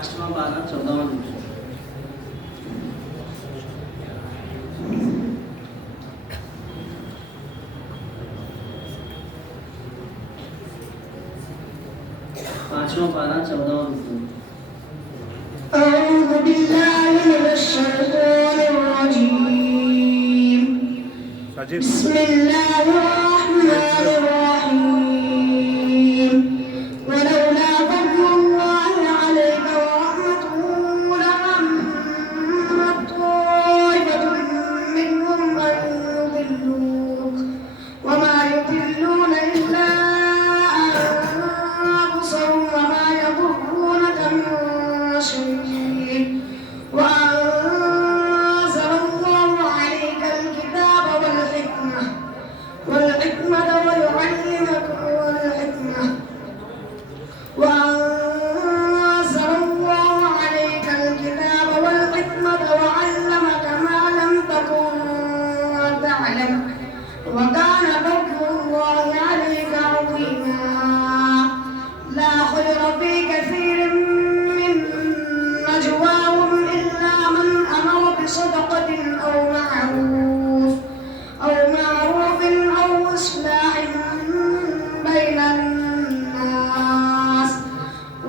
8वां पारा 14वां दूसरा। पांचवां पारा 14वां दूसरा। أعوذ بالله من الشيطان الرجيم. بسم الله الرحمن الرحيم. ولولا فضل الله عليك ورحمته لهمت طائفة منهم أن يضلوك وما يضلون إلا أنفسهم وما يضرونك من شيء. وأنزل الله عليك الكتاب والحكمة ويعلمك الحكمة. وأنزل الله عليك الكتاب والحكمة وعلمك ما لم تكن تعلم وكان فضل الله عليك عظيما. لا خير في كثير من نجواهم إلا من أمر بصدقة أو معروف أو إصلاح بين الناس.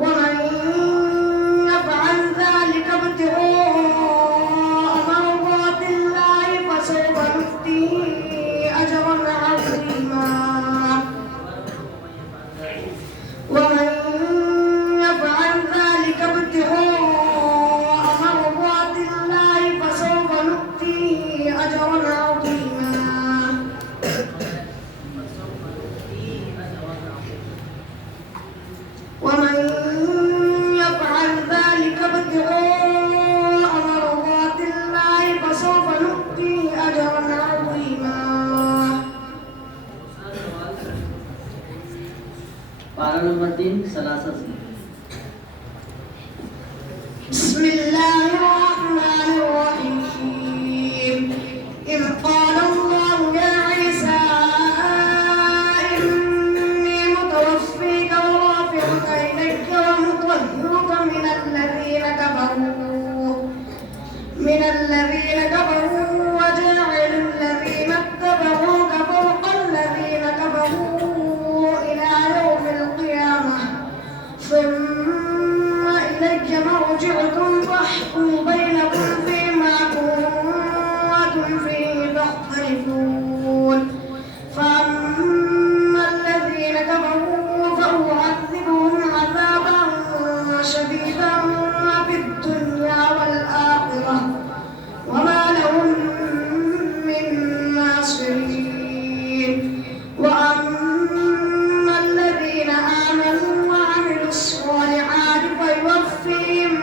ومن يفعل ذلك ابتغاء مرضات الله فسوف نؤتيه أجرا عظيما. ومن يفعل ذلك ابتغاء مرضات الله فسوف نؤتيه أجرا عظيما. ومن يفعل ذلك ابتغاء مرضات الله فسوف نؤتيه أجرا عظيما. पारा नंबर 3 सलासा से। بسم الله الرحمن الرحيم. إذ قال الله يا عيسى إني متوفيك ورافعك إليك ومطهرك من الذين كفروا وجاعل الذين اتبعوك فوق الذين كفروا إلى يوم القيامة. ثم إلي مرجعكم فاحكم بينكم فيما كنتم فيه تختلفون. فأما الذين كفروا فأعذبهم عذابا شديدا في الدنيا والآخرة وما لهم من ناصرين. وأما الذين آمنوا وعملوا الصالحات فيوفيهم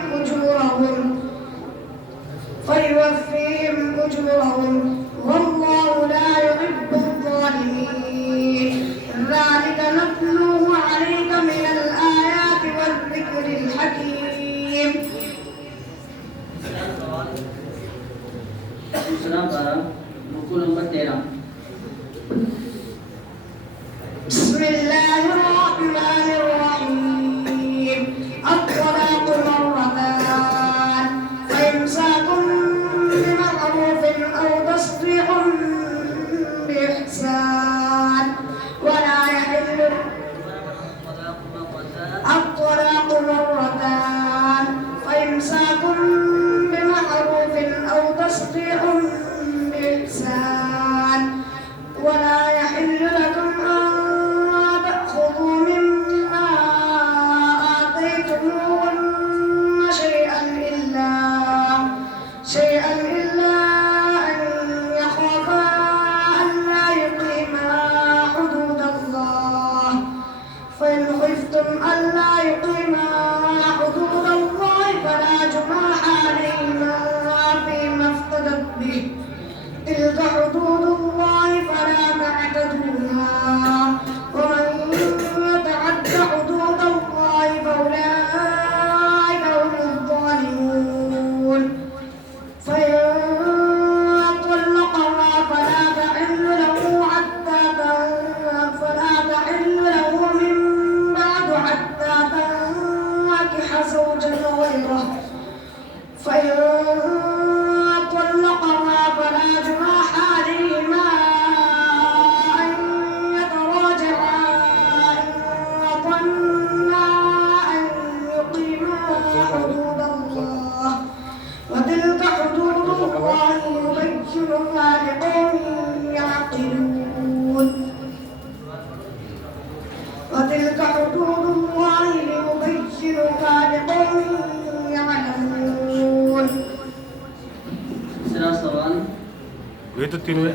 أجورهم والله لا يحب الظالمين. ذلك نتلوه عليك من الآيات والذكر الحكيم. दूसरा पारा रुकू नंबर 13। بسم الله الرحمن الرحيم. الطلاق مرتان فإمساك بمعروف أو تسريح بإحسان ولا يحل. الطلاق مرتان فإمساك بمعروف أو تسريح بإحسان ولا يحل لكم أن تأخذوا مما آتيتموهن شيئا إلا أن يخافا ألا يقيما حدود الله. فإن خفتم ألا يقيما حدود الله فلا جناح عليهما فيما افتدت به. تلك حدود الله فلا تعتدوها. ومن يتعد حدود الله فأولئك هم الظالمون. فإن طلقها فلا تحل له من بعد حتى ये तो 3 हुए।